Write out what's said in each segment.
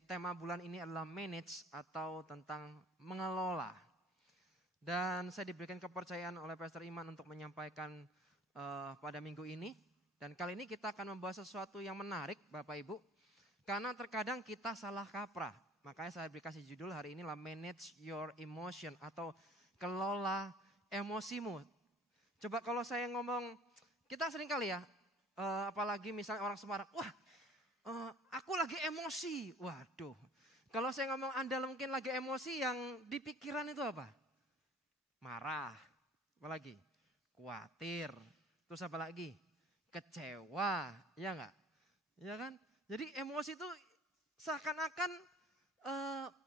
tema bulan ini adalah manage atau tentang mengelola. Dan saya diberikan kepercayaan oleh Pastor Iman untuk menyampaikan pada minggu ini. Dan kali ini kita akan membahas sesuatu yang menarik Bapak Ibu. Karena terkadang kita salah kaprah. Makanya saya kasih judul hari ini adalah manage your emotion atau kelola emosimu. Coba kalau saya ngomong, kita sering kali ya, apalagi misalnya orang Semarang, wah aku lagi emosi. Waduh, kalau saya ngomong Anda mungkin lagi emosi, yang di pikiran itu apa? Marah, apa lagi? Khawatir, terus apa lagi? Kecewa, ya enggak? Ya kan? Jadi emosi itu seakan-akan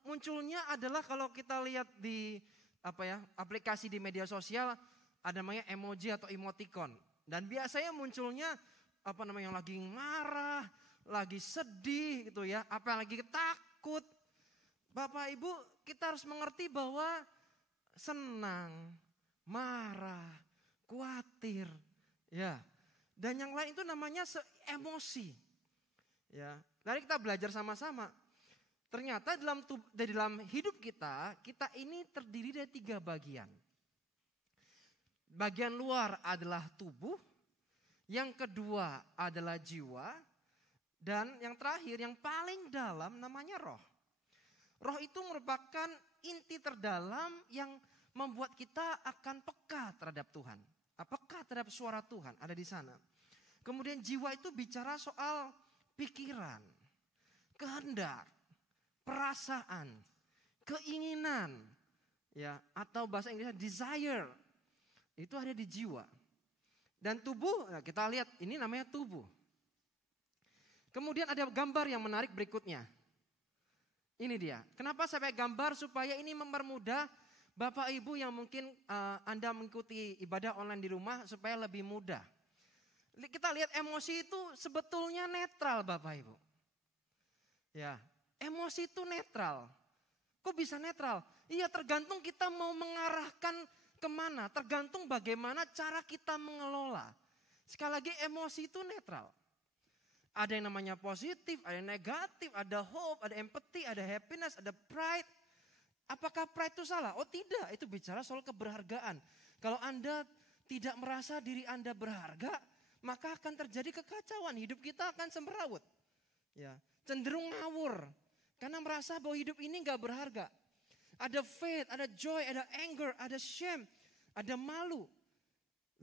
munculnya adalah kalau kita lihat di aplikasi di media sosial, ada namanya emoji atau emoticon. Dan biasanya munculnya yang lagi marah, lagi sedih gitu ya, lagi takut. Bapak Ibu, kita harus mengerti bahwa senang, marah, khawatir, ya. Dan yang lain itu namanya emosi. Ya. Mari kita belajar sama-sama. Ternyata dalam hidup kita ini terdiri dari 3 bagian. Bagian luar adalah tubuh, yang kedua adalah jiwa, dan yang terakhir yang paling dalam namanya roh. Roh itu merupakan inti terdalam yang membuat kita akan peka terhadap Tuhan. Peka terhadap suara Tuhan ada di sana. Kemudian jiwa itu bicara soal pikiran, kehendak, perasaan, keinginan, ya, atau bahasa Inggrisnya desire. Itu ada di jiwa. Dan tubuh, nah kita lihat ini namanya tubuh. Kemudian ada gambar yang menarik berikutnya. Ini dia. Kenapa saya pakai gambar? Supaya ini mempermudah Bapak Ibu yang mungkin Anda mengikuti ibadah online di rumah supaya lebih mudah. Kita lihat emosi itu sebetulnya netral Bapak Ibu. Ya, emosi itu netral. Kok bisa netral? Iya, tergantung kita mau mengarahkan kemana. Tergantung bagaimana cara kita mengelola. Sekali lagi emosi itu netral. Ada yang namanya positif, ada yang negatif, ada hope, ada empathy, ada happiness, ada pride. Apakah pride itu salah? Oh tidak, itu bicara soal keberhargaan. Kalau Anda tidak merasa diri Anda berharga, maka akan terjadi kekacauan. Hidup kita akan semrawut. Ya, cenderung ngawur. Karena merasa bahwa hidup ini gak berharga. Ada faith, ada joy, ada anger, ada shame, ada malu.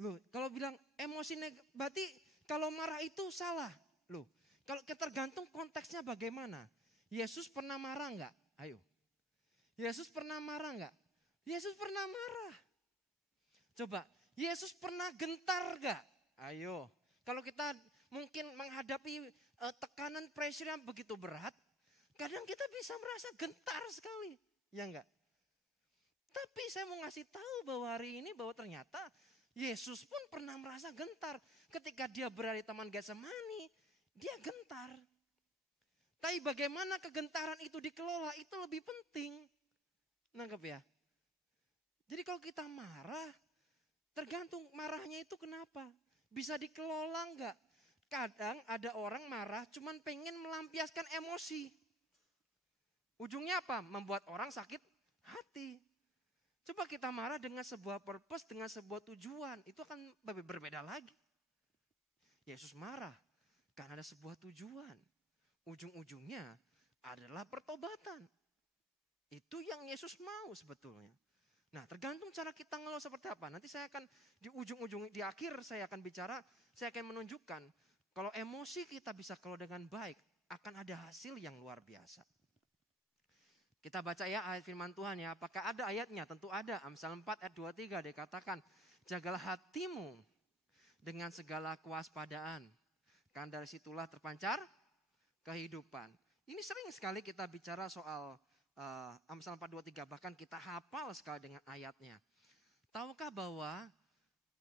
Loh, kalau bilang emosi berarti kalau marah itu salah. Loh, kalau tergantung konteksnya bagaimana. Yesus pernah marah enggak? Ayo. Yesus pernah marah enggak? Yesus pernah marah. Coba, Yesus pernah gentar enggak? Ayo. Kalau kita mungkin menghadapi tekanan pressure yang begitu berat, kadang kita bisa merasa gentar sekali. Ya enggak? Tapi saya mau ngasih tahu bahwa hari ini bahwa ternyata Yesus pun pernah merasa gentar. Ketika dia berada di Taman Getsemani, dia gentar. Tapi bagaimana kegentaran itu dikelola itu lebih penting. Nangkep ya? Jadi kalau kita marah, tergantung marahnya itu kenapa. Bisa dikelola enggak? Kadang ada orang marah cuman pengen melampiaskan emosi. Ujungnya apa? Membuat orang sakit hati. Coba kita marah dengan sebuah purpose, dengan sebuah tujuan. Itu akan berbeda lagi. Yesus marah karena ada sebuah tujuan. Ujung-ujungnya adalah pertobatan. Itu yang Yesus mau sebetulnya. Nah, tergantung cara kita ngelola seperti apa. Nanti saya akan di ujung-ujung, di akhir saya akan bicara, saya akan menunjukkan. Kalau emosi kita bisa kelola dengan baik, akan ada hasil yang luar biasa. Kita baca ya ayat firman Tuhan ya. Apakah ada ayatnya? Tentu ada. Amsal 4 ayat 23 dikatakan, jagalah hatimu dengan segala kewaspadaan. Kan dari situlah terpancar kehidupan. Ini sering sekali kita bicara soal Amsal 4:23, bahkan kita hafal sekali dengan ayatnya. Tahukah bahwa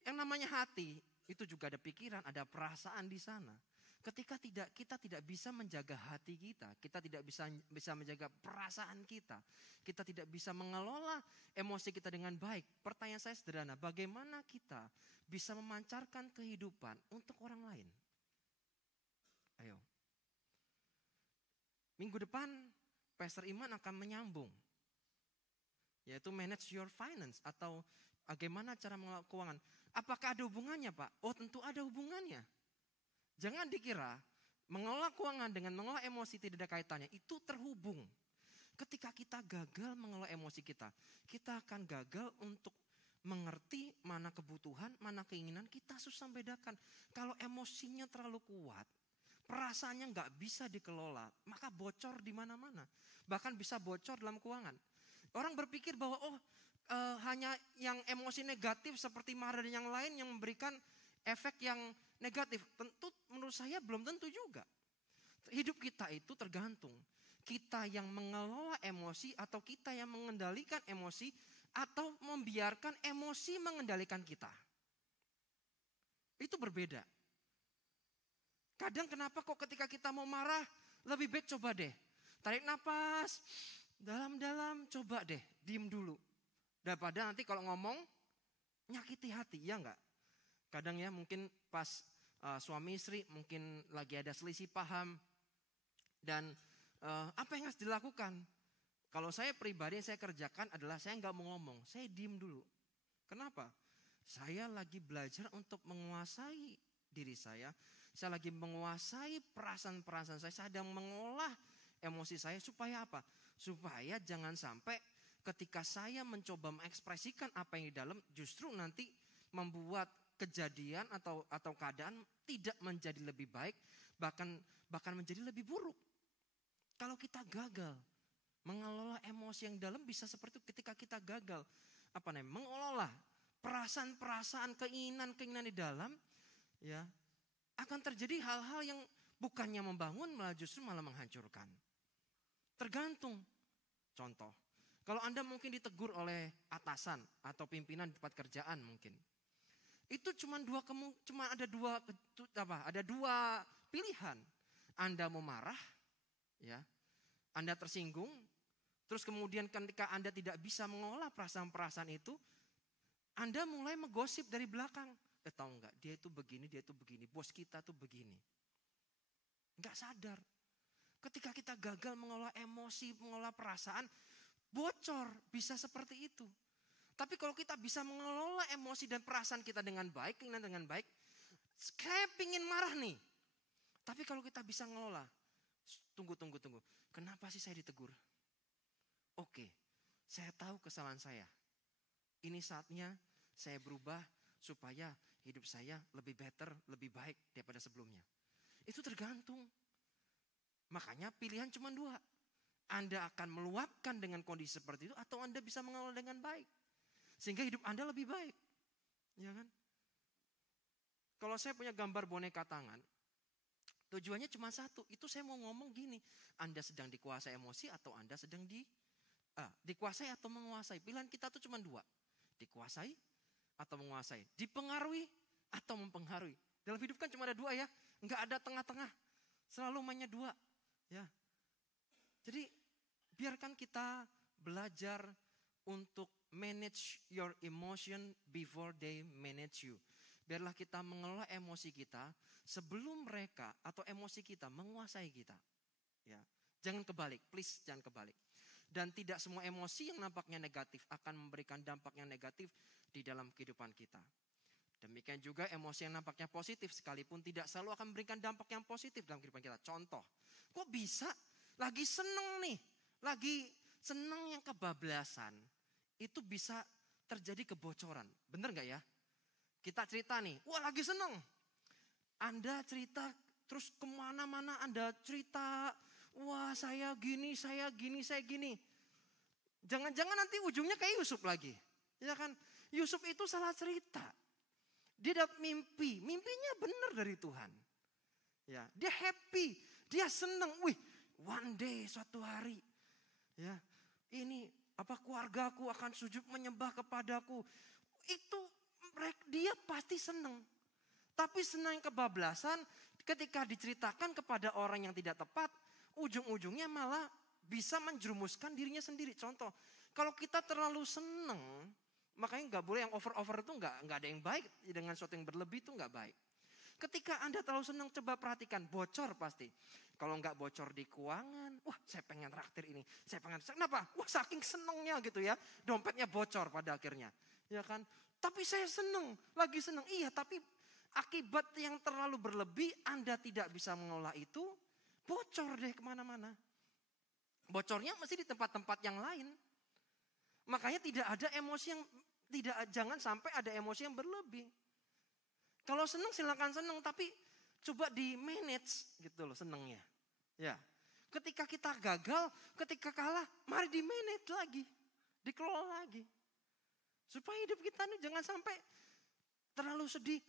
yang namanya hati itu juga ada pikiran, ada perasaan di sana. Ketika kita tidak bisa menjaga hati kita tidak bisa menjaga perasaan kita tidak bisa mengelola emosi kita dengan baik. Pertanyaan saya sederhana, bagaimana kita bisa memancarkan kehidupan untuk orang lain? Ayo. Minggu depan Pastor Iman akan menyambung, yaitu manage your finance atau bagaimana cara mengelola keuangan. Apakah ada hubungannya, Pak? Oh, tentu ada hubungannya. Jangan dikira mengelola keuangan dengan mengelola emosi tidak ada kaitannya. Itu terhubung. Ketika kita gagal mengelola emosi kita akan gagal untuk mengerti mana kebutuhan, mana keinginan, kita susah bedakan. Kalau emosinya terlalu kuat, perasaannya nggak bisa dikelola, maka bocor di mana-mana. Bahkan bisa bocor dalam keuangan. Orang berpikir bahwa hanya yang emosi negatif seperti marah dan yang lain yang memberikan efek yang negatif. Tentu menurut saya belum tentu juga. Hidup kita itu tergantung. Kita yang mengelola emosi atau kita yang mengendalikan emosi atau membiarkan emosi mengendalikan kita. Itu berbeda. Kadang kenapa kok ketika kita mau marah, lebih baik coba deh. Tarik nafas, dalam-dalam, coba deh, diem dulu. Daripada nanti kalau ngomong, nyakiti hati, ya enggak? Kadang ya mungkin pas suami istri mungkin lagi ada selisih paham. Dan apa yang harus dilakukan? Kalau saya pribadi yang saya kerjakan adalah saya nggak mau ngomong, saya diem dulu. Kenapa? Saya lagi belajar untuk menguasai diri saya lagi menguasai perasaan-perasaan saya sedang mengolah emosi saya supaya apa? Supaya jangan sampai ketika saya mencoba mengekspresikan apa yang di dalam justru nanti membuat kejadian atau keadaan tidak menjadi lebih baik, bahkan menjadi lebih buruk. Kalau kita gagal mengelola emosi yang dalam bisa seperti itu ketika kita gagal mengelola perasaan-perasaan, keinginan-keinginan di dalam, ya akan terjadi hal-hal yang bukannya membangun malah justru malah menghancurkan. Tergantung. Contoh, kalau Anda mungkin ditegur oleh atasan atau pimpinan di tempat kerjaan mungkin. Itu cuma ada dua pilihan. Anda mau marah, ya. Anda tersinggung, terus kemudian ketika Anda tidak bisa mengolah perasaan-perasaan itu, Anda mulai menggosip dari belakang. Tahu enggak, dia itu begini, bos kita tuh begini. Enggak sadar. Ketika kita gagal mengolah emosi, mengolah perasaan, bocor, bisa seperti itu. Tapi kalau kita bisa mengelola emosi dan perasaan kita dengan baik, keinginan dengan baik, saya pingin marah nih. Tapi kalau kita bisa mengelola, tunggu. Kenapa sih saya ditegur? Oke, saya tahu kesalahan saya. Ini saatnya saya berubah supaya hidup saya lebih better, lebih baik daripada sebelumnya. Itu tergantung. Makanya pilihan cuma dua. Anda akan meluapkan dengan kondisi seperti itu atau Anda bisa mengelola dengan baik. Sehingga hidup Anda lebih baik. Ya kan? Kalau saya punya gambar boneka tangan, tujuannya cuma satu. Itu saya mau ngomong gini. Anda sedang dikuasai emosi atau Anda sedang dikuasai atau menguasai. Pilihan kita tuh cuma dua. Dikuasai atau menguasai. Dipengaruhi atau mempengaruhi. Dalam hidup kan cuma ada dua ya. Enggak ada tengah-tengah. Selalu mainnya dua. Ya. Jadi biarkan kita belajar untuk manage your emotion before they manage you. Biarlah kita mengelola emosi kita sebelum mereka atau emosi kita menguasai kita. Ya, jangan kebalik, please jangan kebalik. Dan tidak semua emosi yang nampaknya negatif akan memberikan dampak yang negatif di dalam kehidupan kita. Demikian juga emosi yang nampaknya positif sekalipun tidak selalu akan memberikan dampak yang positif dalam kehidupan kita. Contoh, kok bisa lagi seneng nih, lagi seneng yang kebablasan, itu bisa terjadi kebocoran. Bener gak ya? Kita cerita nih, wah lagi seneng. Anda cerita terus kemana-mana Anda cerita, wah saya gini. Jangan-jangan nanti ujungnya kayak Yusuf lagi. Ya kan? Yusuf itu salah cerita. Dia dapat mimpi, mimpinya benar dari Tuhan. Ya, dia happy, dia senang. Wih, one day suatu hari, ya, ini keluargaku akan sujud menyembah kepadaku. Itu dia pasti senang. Tapi senang kebablasan ketika diceritakan kepada orang yang tidak tepat, ujung-ujungnya malah bisa menjerumuskan dirinya sendiri. Contoh, kalau kita terlalu senang, makanya nggak boleh yang over-over itu nggak ada yang baik dengan sesuatu yang berlebih itu nggak baik. Ketika Anda terlalu senang, coba perhatikan, bocor pasti. Kalau nggak bocor di keuangan, wah saya pengen traktir ini, saya pengen, kenapa? Wah saking senengnya gitu ya, dompetnya bocor pada akhirnya. Ya kan? Tapi saya seneng, lagi seneng. Iya, tapi akibat yang terlalu berlebih, Anda tidak bisa mengelola itu, bocor deh kemana-mana. Bocornya mesti di tempat-tempat yang lain. Makanya tidak ada emosi yang, jangan sampai ada emosi yang berlebih. Kalau seneng silakan seneng, tapi coba di manage gitu loh senengnya. Ya. Ketika kita gagal, ketika kalah, mari di manage lagi. Dikelola lagi. Supaya hidup kita ini jangan sampai terlalu sedih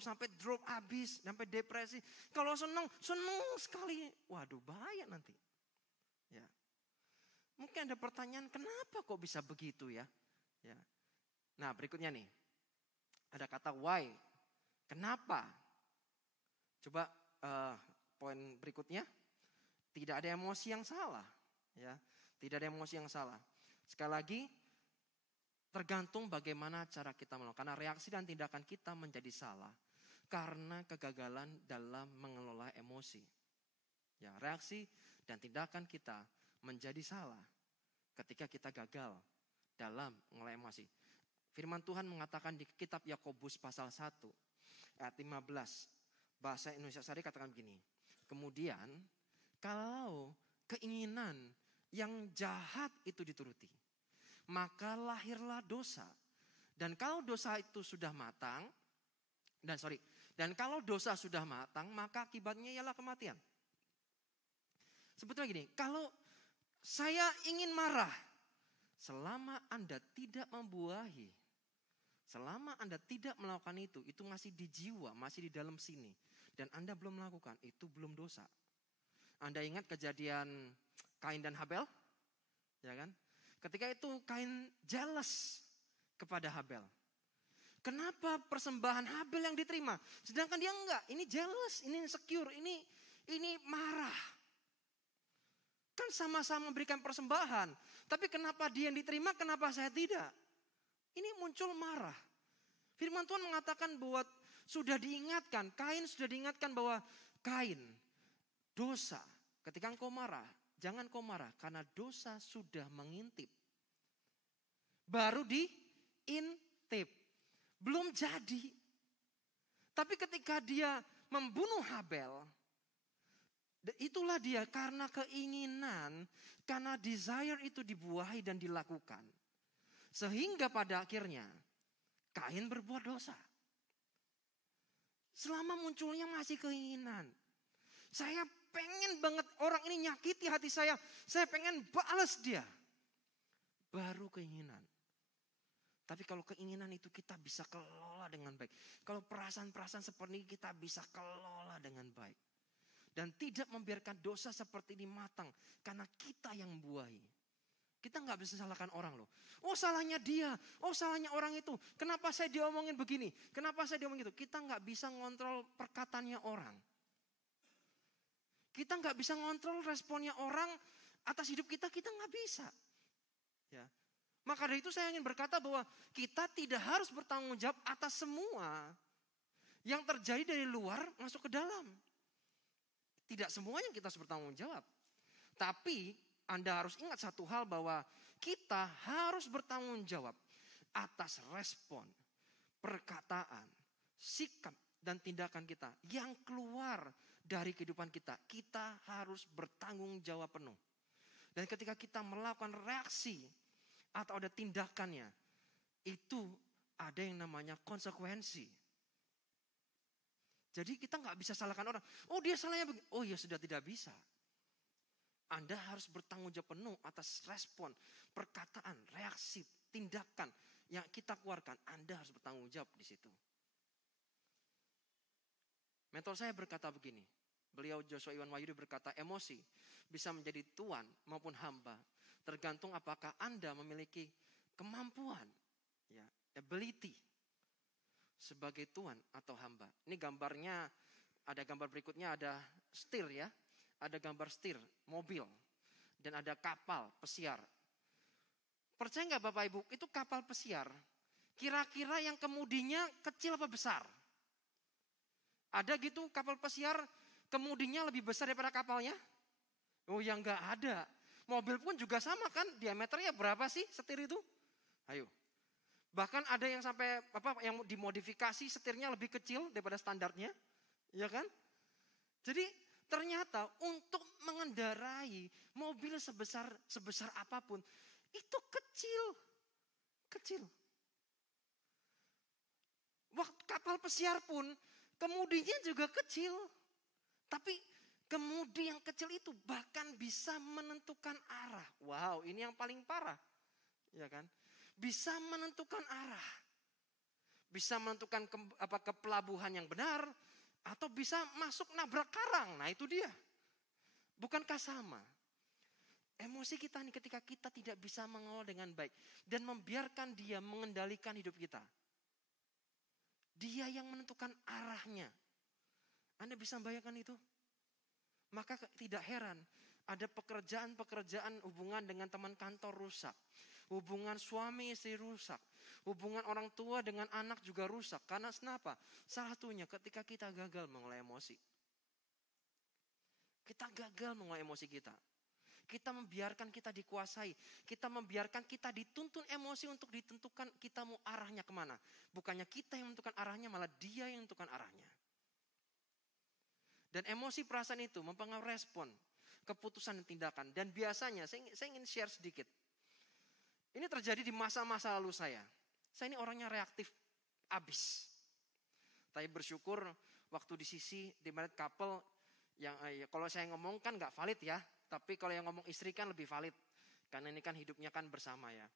sampai drop habis, sampai depresi. Kalau seneng sekali. Waduh bahaya nanti. Ya. Mungkin ada pertanyaan, kenapa kok bisa begitu ya? Ya. Nah berikutnya nih, ada kata why. Kenapa? Coba poin berikutnya, tidak ada emosi yang salah. Ya, tidak ada emosi yang salah. Sekali lagi, tergantung bagaimana cara kita melakukan. Karena reaksi dan tindakan kita menjadi salah karena kegagalan dalam mengelola emosi. Ya, reaksi dan tindakan kita menjadi salah ketika kita gagal dalam mengelola emosi. Firman Tuhan mengatakan di kitab Yakobus pasal 1 ayat 15. Bahasa Indonesia Sari katakan begini. Kemudian kalau keinginan yang jahat itu dituruti, maka lahirlah dosa. Dan kalau dosa itu sudah matang, dan kalau dosa sudah matang, maka akibatnya ialah kematian. Sebetulnya gini, kalau saya ingin marah, selama Anda tidak membuahi, selama Anda tidak melakukan itu masih di jiwa, masih di dalam sini. Dan Anda belum melakukan, itu belum dosa. Anda ingat kejadian Kain dan Habel? Ya kan? Ketika itu Kain jealous kepada Habel. Kenapa persembahan Habel yang diterima? Sedangkan dia enggak, ini jealous, ini insecure, ini marah. Kan sama-sama memberikan persembahan. Tapi kenapa dia yang diterima, kenapa saya tidak? Ini muncul marah. Firman Tuhan mengatakan bahwa sudah diingatkan, Kain sudah diingatkan bahwa Kain, dosa. Ketika engkau marah, jangan kau marah karena dosa sudah mengintip. Baru diintip. Belum jadi. Tapi ketika dia membunuh Habel, itulah dia karena keinginan, karena desire itu dibuahi dan dilakukan. Sehingga pada akhirnya Kain berbuat dosa. Selama munculnya masih keinginan. Saya pengen banget orang ini nyakiti hati saya. Saya pengen balas dia. Baru keinginan. Tapi kalau keinginan itu kita bisa kelola dengan baik. Kalau perasaan-perasaan seperti ini kita bisa kelola dengan baik. Dan tidak membiarkan dosa seperti ini matang. Karena kita yang membuahi. Kita nggak bisa salahkan orang loh. Oh salahnya dia, oh salahnya orang itu. Kenapa saya diomongin begini? Kenapa saya diomongin itu? Kita nggak bisa ngontrol perkataannya orang. Kita nggak bisa ngontrol responnya orang atas hidup kita nggak bisa. Ya. Maka dari itu saya ingin berkata bahwa kita tidak harus bertanggung jawab atas semua yang terjadi dari luar masuk ke dalam. Tidak semuanya kita harus bertanggung jawab. Tapi Anda harus ingat satu hal bahwa kita harus bertanggung jawab atas respon, perkataan, sikap dan tindakan kita yang keluar dari kehidupan kita. Kita harus bertanggung jawab penuh. Dan ketika kita melakukan reaksi atau ada tindakannya, itu ada yang namanya konsekuensi. Jadi kita nggak bisa salahkan orang. Oh dia salahnya begini. Oh ya sudah tidak bisa. Anda harus bertanggung jawab penuh atas respon, perkataan, reaksi, tindakan yang kita keluarkan. Anda harus bertanggung jawab di situ. Mentor saya berkata begini. Beliau Joshua Iwan Wahyudi berkata emosi bisa menjadi tuan maupun hamba. Tergantung apakah Anda memiliki kemampuan, ya, ability sebagai tuan atau hamba. Ini gambarnya, ada gambar berikutnya ada setir ya. Ada gambar setir, mobil. Dan ada kapal, pesiar. Percaya nggak Bapak Ibu, itu kapal pesiar. Kira-kira yang kemudinya kecil apa besar? Ada gitu kapal pesiar kemudinya lebih besar daripada kapalnya? Oh ya enggak ada. Mobil pun juga sama kan, diameternya berapa sih setir itu? Ayo. Bahkan ada yang sampai yang dimodifikasi setirnya lebih kecil daripada standarnya, ya kan? Jadi ternyata untuk mengendarai mobil sebesar apapun itu kecil. Waktu kapal pesiar pun kemudinya juga kecil. Tapi kemudi yang kecil itu bahkan bisa menentukan arah. Wow, ini yang paling parah. Ya kan? Bisa menentukan arah. Bisa menentukan ke pelabuhan yang benar atau bisa masuk nabrak karang. Nah, itu dia. Bukankah sama? Emosi kita nih ketika kita tidak bisa mengelola dengan baik dan membiarkan dia mengendalikan hidup kita. Dia yang menentukan arahnya. Anda bisa membayangkan itu? Maka tidak heran ada pekerjaan hubungan dengan teman kantor rusak. Hubungan suami istri rusak. Hubungan orang tua dengan anak juga rusak. Karena kenapa? Salah satunya ketika kita gagal mengelola emosi. Kita gagal mengelola emosi kita. Kita membiarkan kita dikuasai. Kita membiarkan kita dituntun emosi untuk ditentukan kita mau arahnya kemana. Bukannya kita yang menentukan arahnya, malah dia yang menentukan arahnya. Dan emosi perasaan itu mempengaruhi respon, keputusan dan tindakan. Dan biasanya, saya ingin share sedikit. Ini terjadi di masa-masa lalu saya. Saya ini orangnya reaktif abis. Tapi bersyukur waktu di sisi di married couple, yang kalau saya ngomong kan gak valid ya. Tapi kalau yang ngomong istri kan lebih valid. Karena ini kan hidupnya kan bersama ya.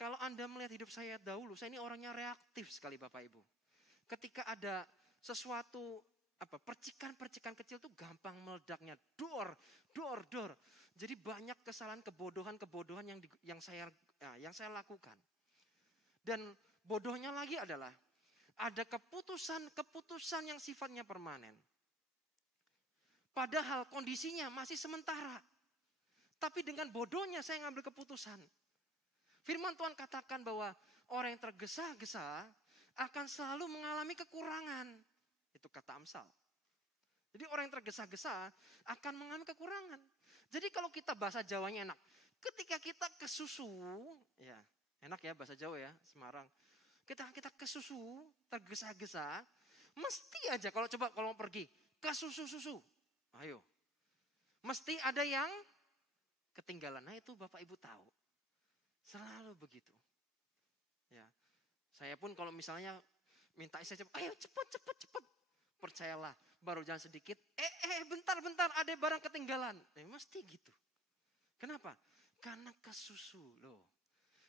Kalau Anda melihat hidup saya dahulu, saya ini orangnya reaktif sekali Bapak Ibu. Ketika ada sesuatu, percikan-percikan kecil tuh gampang meledaknya. Dor. Jadi banyak kesalahan, kebodohan yang saya lakukan. Dan bodohnya lagi adalah, ada keputusan yang sifatnya permanen. Padahal kondisinya masih sementara. Tapi dengan bodohnya saya ngambil keputusan. Firman Tuhan katakan bahwa orang yang tergesa-gesa akan selalu mengalami kekurangan. Itu kata Amsal. Jadi orang yang tergesa-gesa akan mengalami kekurangan. Jadi kalau kita bahasa Jawanya enak. Ketika kita kesusu, ya enak ya bahasa Jawa ya, Semarang. Kita kesusu, tergesa-gesa, mesti aja kalau mau pergi, kesusu-susu. Ayo. Mesti ada yang ketinggalan. Nah itu Bapak Ibu tahu. Selalu begitu. Ya. Saya pun kalau misalnya minta istri cepat, ayo cepat. Percayalah, baru jalan sedikit, bentar ada barang ketinggalan. Mesti gitu. Kenapa? Karena kesusu loh.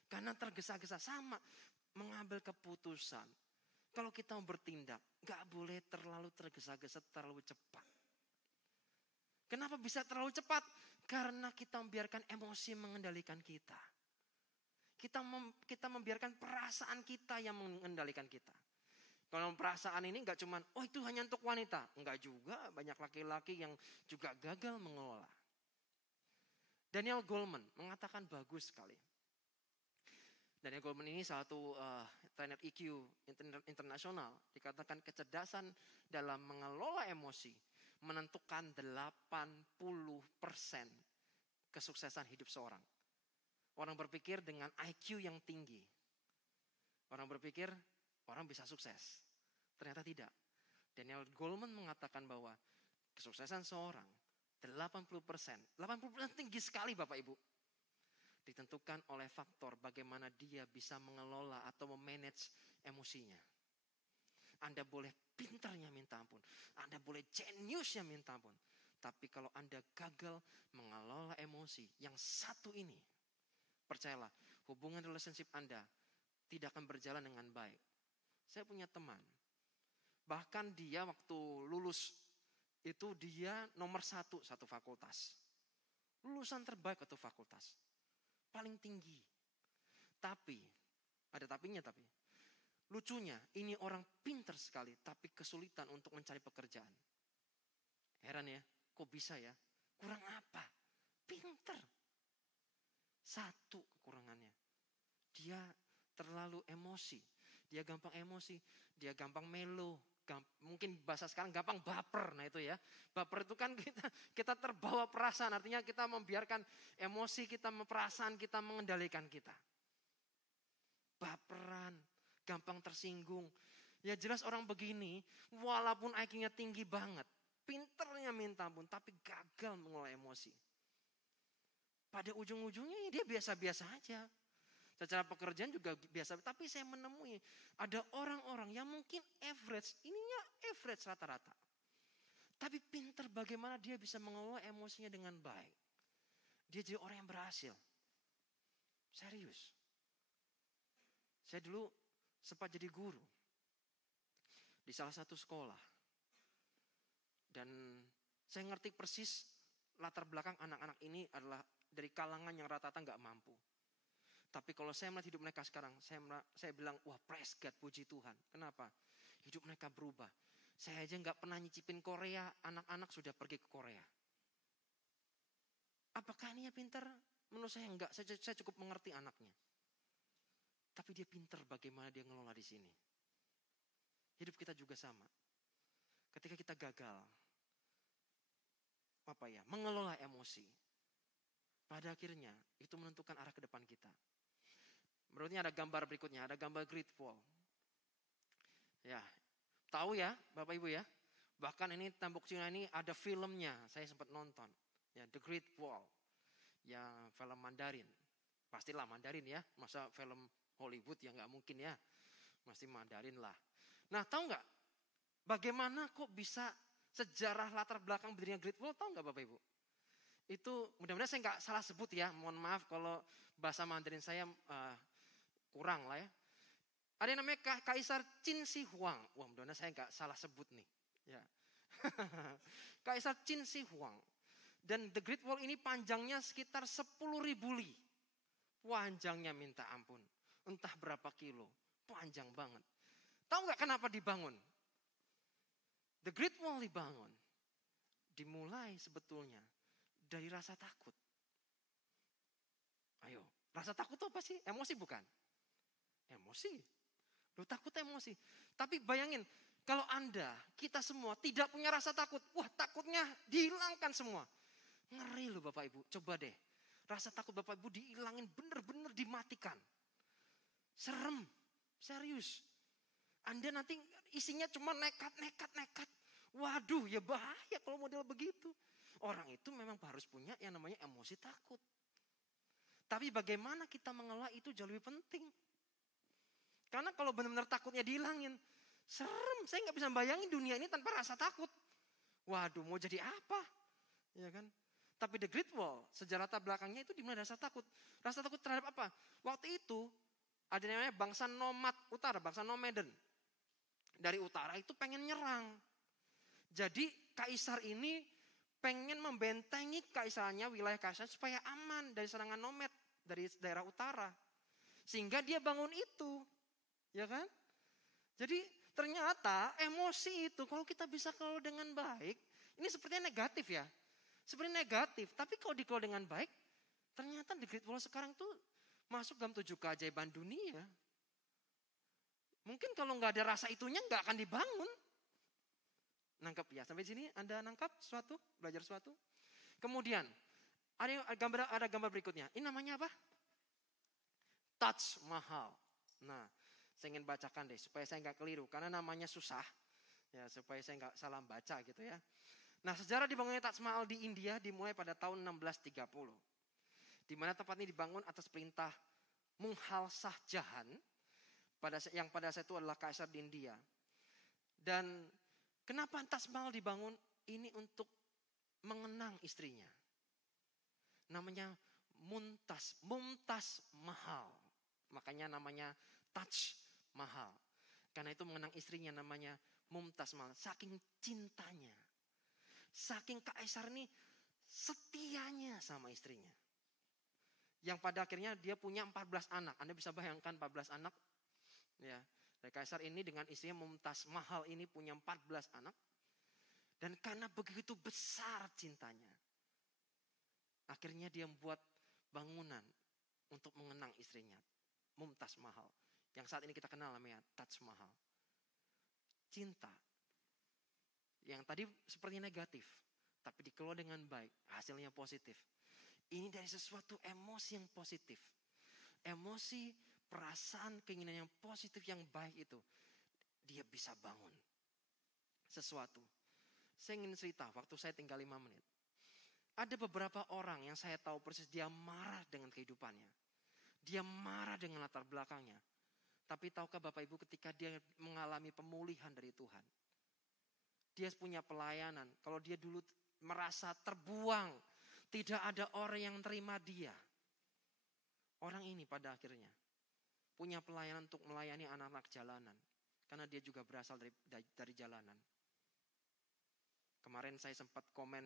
Karena tergesa-gesa sama mengambil keputusan. Kalau kita mau bertindak, gak boleh terlalu tergesa-gesa, terlalu cepat. Kenapa bisa terlalu cepat? Karena kita membiarkan emosi mengendalikan kita. Kita membiarkan perasaan kita yang mengendalikan kita. Kalau perasaan ini enggak cuman, itu hanya untuk wanita. Enggak juga, banyak laki-laki yang juga gagal mengelola. Daniel Goleman mengatakan bagus sekali. Daniel Goleman ini salah satu trainer EQ internasional. Dikatakan kecerdasan dalam mengelola emosi menentukan 80% kesuksesan hidup seorang. Orang berpikir dengan IQ yang tinggi. Orang berpikir orang bisa sukses. Ternyata tidak. Daniel Goleman mengatakan bahwa kesuksesan seorang 80% tinggi sekali Bapak Ibu. Ditentukan oleh faktor bagaimana dia bisa mengelola atau memanage emosinya. Anda boleh pintarnya minta ampun. Anda boleh jeniusnya minta ampun. Tapi kalau Anda gagal mengelola emosi yang satu ini, percayalah, hubungan relationship Anda tidak akan berjalan dengan baik. Saya punya teman. Bahkan dia waktu lulus, itu dia nomor satu fakultas. Lulusan terbaik satu fakultas. Paling tinggi. Tapi, ada tapinya tapi. Lucunya, ini orang pintar sekali, tapi kesulitan untuk mencari pekerjaan. Heran ya, kok bisa ya? Kurang apa? Pintar. Satu kekurangannya. Dia terlalu emosi. Dia gampang emosi. Dia gampang melo. mungkin bahasa sekarang gampang baper. Nah itu ya, baper itu kan kita terbawa perasaan, artinya kita membiarkan emosi kita, perasaan kita mengendalikan kita. Baperan, gampang tersinggung. Ya jelas orang begini, walaupun IQ-nya tinggi banget, pinternya minta ampun, tapi gagal mengelola emosi. Pada ujung-ujungnya dia biasa-biasa aja. Secara pekerjaan juga biasa, tapi saya menemui ada orang-orang yang mungkin average, ininya average rata-rata. Tapi pinter bagaimana dia bisa mengelola emosinya dengan baik. Dia jadi orang yang berhasil. Serius. Saya dulu sempat jadi guru di salah satu sekolah. Dan saya ngerti persis latar belakang anak-anak ini adalah dari kalangan yang rata-rata gak mampu. Tapi kalau saya melihat hidup mereka sekarang, saya bilang, wah praise God, puji Tuhan. Kenapa? Hidup mereka berubah. Saya aja gak pernah nyicipin Korea, anak-anak sudah pergi ke Korea. Apakah ini ya pintar? Menurut saya enggak, saya cukup mengerti anaknya. Tapi dia pintar bagaimana dia ngelola di sini. Hidup kita juga sama. Ketika kita gagal, mengelola emosi. Pada akhirnya itu menentukan arah ke depan kita. Menurutnya ada gambar berikutnya, ada gambar Great Wall. Ya, tahu ya Bapak Ibu ya. Bahkan ini Tembok Cina ini ada filmnya, saya sempat nonton. Ya, The Great Wall. Ya, film Mandarin. Pastilah Mandarin ya, masa film Hollywood ya nggak mungkin ya. Masih Mandarin lah. Nah, tahu nggak bagaimana kok bisa sejarah latar belakang berdirinya Great Wall, tahu nggak Bapak Ibu? Itu mudah-mudahan saya nggak salah sebut ya, mohon maaf kalau bahasa Mandarin saya kurang lah ya. Ada yang namanya Kaisar Qin Shi Huang. Wah, mudah-mudahan saya nggak salah sebut nih. Ya. Kaisar Qin Shi Huang. Dan The Great Wall ini panjangnya sekitar 10.000 li. Panjangnya minta ampun. Entah berapa kilo. Panjang banget. Tahu nggak kenapa dibangun? The Great Wall dibangun. Dimulai sebetulnya dari rasa takut. Ayo, rasa takut itu apa sih? Emosi bukan? Emosi. Lu takut emosi. Tapi bayangin, kalau Anda, kita semua tidak punya rasa takut. Wah, takutnya dihilangkan semua. Ngeri loh Bapak Ibu, coba deh. Rasa takut Bapak Ibu dihilangin, bener-bener dimatikan. Serem, serius. Anda nanti isinya cuma nekat. Waduh, ya bahaya kalau model begitu. Orang itu memang harus punya yang namanya emosi takut. Tapi bagaimana kita mengelola itu jauh lebih penting. Karena kalau benar-benar takutnya dihilangin, serem. Saya nggak bisa bayangin dunia ini tanpa rasa takut. Waduh, mau jadi apa? Ya kan? Tapi The Great Wall, sejarah latar belakangnya itu dimulai dari rasa takut. Rasa takut terhadap apa? Waktu itu ada namanya bangsa nomad utara, bangsa nomaden. Dari utara itu pengen nyerang. Jadi kaisar ini pengen membentengi kaisarnya, wilayah kaisar supaya aman dari serangan nomad dari daerah utara. Sehingga dia bangun itu. Ya kan? Jadi ternyata emosi itu kalau kita bisa kelola dengan baik, ini sepertinya negatif ya. Sebenarnya negatif, tapi kalau dikelola dengan baik, ternyata The Great Wall sekarang tuh masuk dalam 7 keajaiban dunia. Mungkin kalau nggak ada rasa itunya nggak akan dibangun. Nangkep ya, sampai sini Anda nangkap sesuatu, belajar sesuatu. Kemudian ada gambar berikutnya. Ini namanya apa? Taj Mahal. Nah, saya ingin bacakan deh supaya saya nggak keliru karena namanya susah. Ya, supaya saya nggak salah baca gitu ya. Nah, sejarah dibangunnya Taj Mahal di India dimulai pada tahun 1630. Di mana tempat ini dibangun atas perintah Mughal Shah Jahan yang pada saat itu adalah kaisar di India. Dan kenapa Taj Mahal dibangun? Ini untuk mengenang istrinya. Namanya Mumtaz Mahal. Makanya namanya Taj Mahal. Karena itu mengenang istrinya namanya Mumtaz Mahal. Saking cintanya. Saking kaisar ini setianya sama istrinya. Yang pada akhirnya dia punya 14 anak. Anda bisa bayangkan 14 anak. Ya, dari kaisar ini dengan istrinya Mumtaz Mahal ini punya 14 anak. Dan karena begitu besar cintanya. Akhirnya dia membuat bangunan untuk mengenang istrinya. Mumtaz Mahal. Yang saat ini kita kenal namanya Taj Mahal. Cinta Yang tadi sepertinya negatif, tapi dikelola dengan baik, hasilnya positif. Ini dari sesuatu emosi yang positif. Emosi, perasaan, keinginan yang positif, yang baik itu. Dia bisa bangun sesuatu. Saya ingin cerita, waktu saya tinggal 5 menit. Ada beberapa orang yang saya tahu persis dia marah dengan kehidupannya. Dia marah dengan latar belakangnya. Tapi tahukah Bapak Ibu ketika dia mengalami pemulihan dari Tuhan. Dia punya pelayanan. Kalau dia dulu merasa terbuang. Tidak ada orang yang terima dia. Orang ini pada akhirnya punya pelayanan untuk melayani anak-anak jalanan. Karena dia juga berasal dari jalanan. Kemarin saya sempat komen,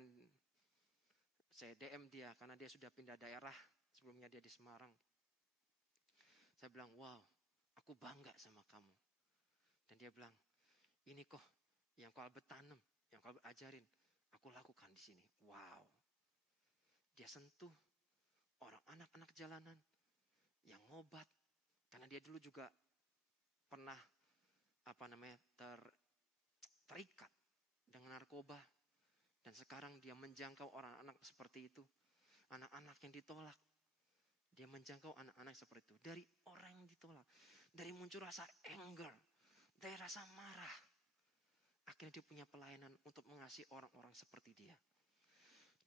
saya DM dia karena dia sudah pindah daerah. Sebelumnya dia di Semarang. Saya bilang, wow, aku bangga sama kamu. Dan dia bilang, ini kok yang kau Albert tanam, yang kau Albert ajarin, aku lakukan di sini. Wow. Dia sentuh orang anak-anak jalanan yang ngobat. Karena dia dulu juga pernah terikat dengan narkoba. Dan sekarang dia menjangkau orang anak seperti itu. Anak-anak yang ditolak. Dia menjangkau anak-anak seperti itu. Dari orang yang ditolak. Dari muncul rasa anger. Dari rasa marah. Akhirnya dia punya pelayanan untuk mengasihi orang-orang seperti dia.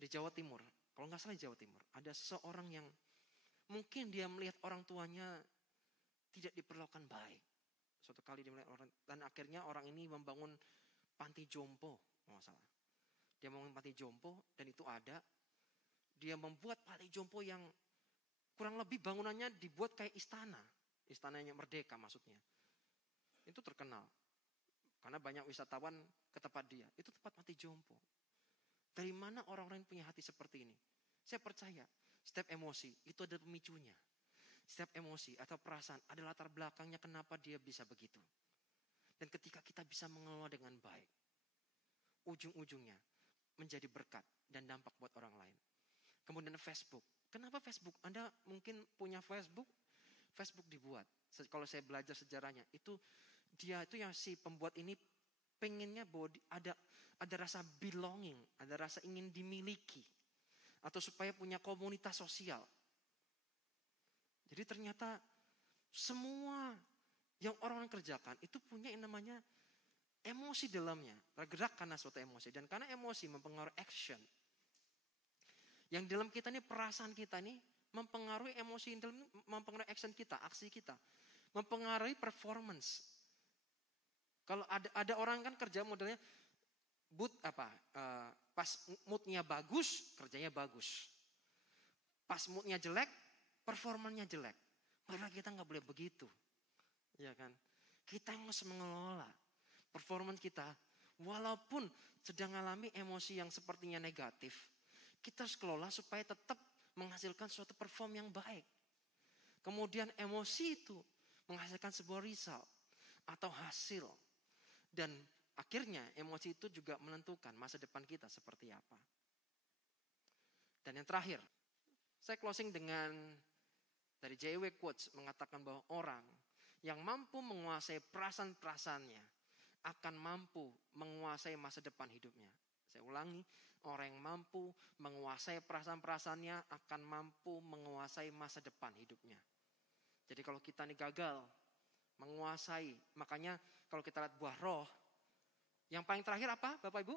Di Jawa Timur, kalau nggak salah di Jawa Timur, ada seseorang yang mungkin dia melihat orang tuanya tidak diperlakukan baik. Suatu kali dia melihat orang, dan akhirnya orang ini membangun panti jompo, nggak salah. Dia membangun panti jompo dan itu ada. Dia membuat panti jompo yang kurang lebih bangunannya dibuat kayak istana. Istananya Merdeka maksudnya. Itu terkenal. Karena banyak wisatawan ke tempat dia. Itu tempat panti jompo. Dari mana orang-orang yang punya hati seperti ini? Saya percaya setiap emosi itu ada pemicunya. Setiap emosi atau perasaan ada latar belakangnya kenapa dia bisa begitu. Dan ketika kita bisa mengelola dengan baik, ujung-ujungnya menjadi berkat dan dampak buat orang lain. Kemudian Facebook. Kenapa Facebook? Anda mungkin punya Facebook. Facebook dibuat. Kalau saya belajar sejarahnya, dia itu yang si pembuat ini pengennya bahwa ada rasa belonging, ada rasa ingin dimiliki. Atau supaya punya komunitas sosial. Jadi ternyata semua yang orang kerjakan itu punya yang namanya emosi dalamnya. Tergerak karena suatu emosi. Dan karena emosi mempengaruhi action. Yang dalam kita ini, perasaan kita ini mempengaruhi emosi, mempengaruhi action kita, aksi kita. Mempengaruhi performance. Kalau ada orang kan kerja modelnya pas moodnya bagus, kerjanya bagus. Pas moodnya jelek, performanya jelek. Padahal kita nggak boleh begitu, ya kan? Kita yang harus mengelola performance kita, walaupun sedang mengalami emosi yang sepertinya negatif, kita harus kelola supaya tetap menghasilkan suatu perform yang baik. Kemudian emosi itu menghasilkan sebuah result atau hasil. Dan akhirnya emosi itu juga menentukan masa depan kita seperti apa. Dan yang terakhir, saya closing dengan dari J.W. Quotes mengatakan bahwa orang yang mampu menguasai perasaan-perasaannya akan mampu menguasai masa depan hidupnya. Saya ulangi, orang yang mampu menguasai perasaan-perasaannya akan mampu menguasai masa depan hidupnya. Jadi kalau kita ini gagal menguasai, makanya kalau kita lihat buah roh, yang paling terakhir apa Bapak Ibu?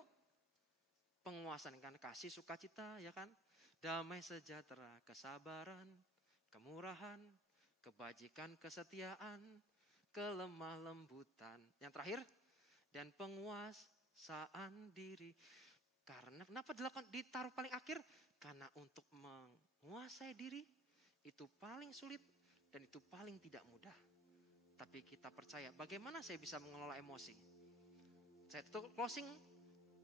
Penguasaan kan, kasih, sukacita, ya kan? Damai sejahtera, kesabaran, kemurahan, kebajikan, kesetiaan, kelemah lembutan. Yang terakhir, dan penguasaan diri. Karena kenapa ditaruh paling akhir? Karena untuk menguasai diri itu paling sulit dan itu paling tidak mudah. Tapi kita percaya, bagaimana saya bisa mengelola emosi? Saya tutup closing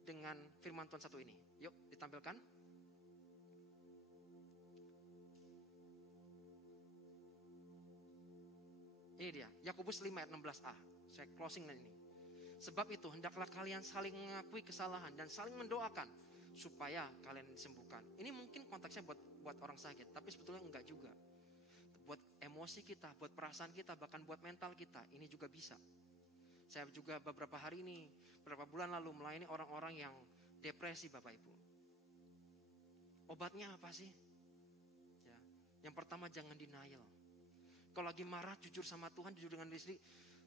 dengan firman Tuhan satu ini. Yuk ditampilkan. Ini dia, Yakobus 5 ayat 16a. Saya closing dengan ini. Sebab itu hendaklah kalian saling mengakui kesalahan dan saling mendoakan supaya kalian disembuhkan. Ini mungkin konteksnya buat orang sakit, tapi sebetulnya enggak juga. Buat emosi kita, buat perasaan kita, bahkan buat mental kita, ini juga bisa. Saya juga beberapa hari ini, beberapa bulan lalu melayani orang-orang yang depresi Bapak Ibu. Obatnya apa sih? Ya, yang pertama jangan denial. Kalau lagi marah jujur sama Tuhan, jujur dengan diri sendiri.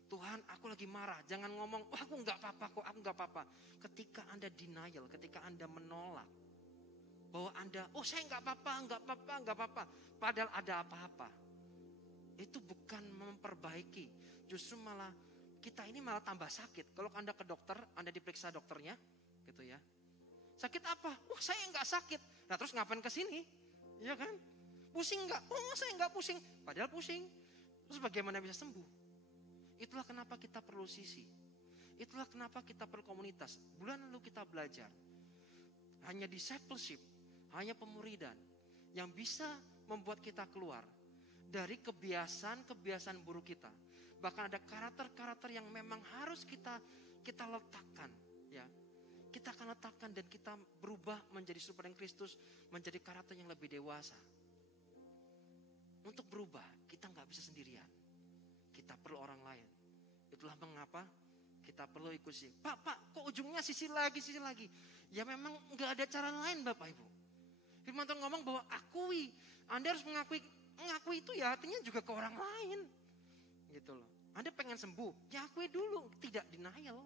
Tuhan aku lagi marah, jangan ngomong oh, aku gak apa-apa kok, aku gak apa-apa. Ketika Anda denial, ketika Anda menolak bahwa Anda, oh saya gak apa-apa, gak apa-apa, gak apa-apa. Padahal ada apa-apa. Itu bukan memperbaiki, justru malah kita ini malah tambah sakit. Kalau Anda ke dokter, Anda diperiksa dokternya, gitu ya. Sakit apa? Oh saya nggak sakit. Nah terus ngapain ke sini? Iya kan? Pusing nggak? Oh saya nggak pusing. Padahal pusing. Terus bagaimana bisa sembuh? Itulah kenapa kita perlu sisi. Itulah kenapa kita perlu komunitas. Bulan lalu kita belajar. Hanya discipleship, hanya pemuridan yang bisa membuat kita keluar dari kebiasaan-kebiasaan buruk kita. Bahkan ada karakter-karakter yang memang harus kita letakkan, ya. Kita akan letakkan dan kita berubah menjadi serupa dengan Kristus, menjadi karakter yang lebih dewasa. Untuk berubah, kita nggak bisa sendirian. Kita perlu orang lain. Itulah mengapa kita perlu ikut sih. Pak, kok ujungnya sisi lagi? Ya memang nggak ada cara lain Bapak Ibu. Firman Tuhan ngomong bahwa akui. Anda harus mengakui itu ya artinya juga ke orang lain. Gitu loh. Anda pengen sembuh, ya akui dulu, tidak denial.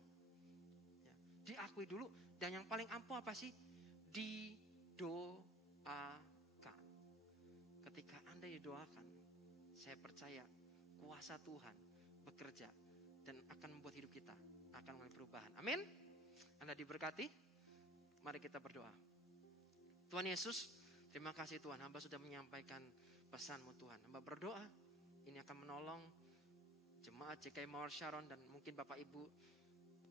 Ya, diakui dulu, dan yang paling ampuh apa sih? Didoakan. Ketika Anda didoakan, saya percaya kuasa Tuhan bekerja dan akan membuat hidup kita akan mengalami perubahan. Amin. Anda diberkati. Mari kita berdoa. Tuhan Yesus, terima kasih Tuhan, hamba sudah menyampaikan pesan-Mu Tuhan. Hamba berdoa ini akan menolong jemaat JKI Mawar Sharon dan mungkin Bapak Ibu,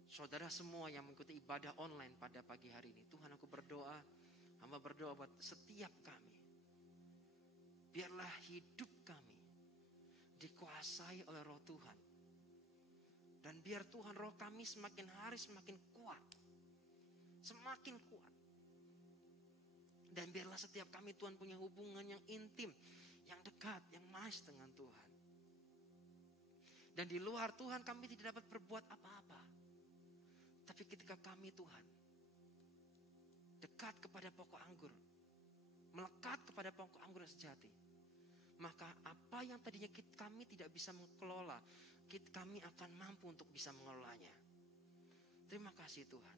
saudara semua yang mengikuti ibadah online pada pagi hari ini. Tuhan aku berdoa, hamba berdoa buat setiap kami. Biarlah hidup kami dikuasai oleh Roh Tuhan. Dan biar Tuhan roh kami semakin hari semakin kuat. Semakin kuat. Dan biarlah setiap kami Tuhan punya hubungan yang intim, yang dekat, yang manis dengan Tuhan. Dan di luar Tuhan kami tidak dapat berbuat apa-apa. Tapi ketika kami Tuhan dekat kepada pokok anggur, melekat kepada pokok anggur yang sejati, maka apa yang tadinya kami tidak bisa mengelola, kami akan mampu untuk bisa mengelolanya. Terima kasih Tuhan.